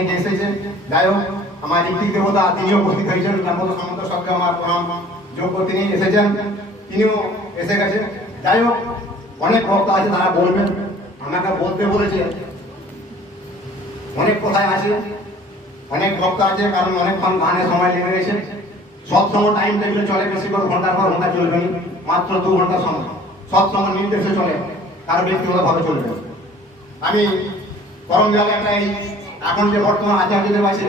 অনেকে এসেছেন। যাই হোক, আমার ঋত্বিক দেবতা তিনিও উপস্থিত হয়েছেন, দামোদর সামন্ত সবকে আমার প্রণাম যোগ্য, তিনি এসেছেন, তিনিও এসে গেছেন। যাই হোক, অনেক ভক্ত আছে, তারা বলবেন, আমাকে বলতে বলেছে, অনেক কথায় আছে, অনেক ভক্ত আছে, কারণ অনেকক্ষণ গানের সময় লেগে গেছে। সৎসঙ্গ টাইম টেবিলে চলে, বেশি করে ঘন্টার পর ঘন্টা চলবে না, মাত্র 2 ঘন্টার সময় সৎসঙ্গ নির্দেশে চলে, কারো ব্যক্তিগতভাবে চলবে। আমি করম জলে একটা এখন যে বর্তমান আচার্যদেব আছে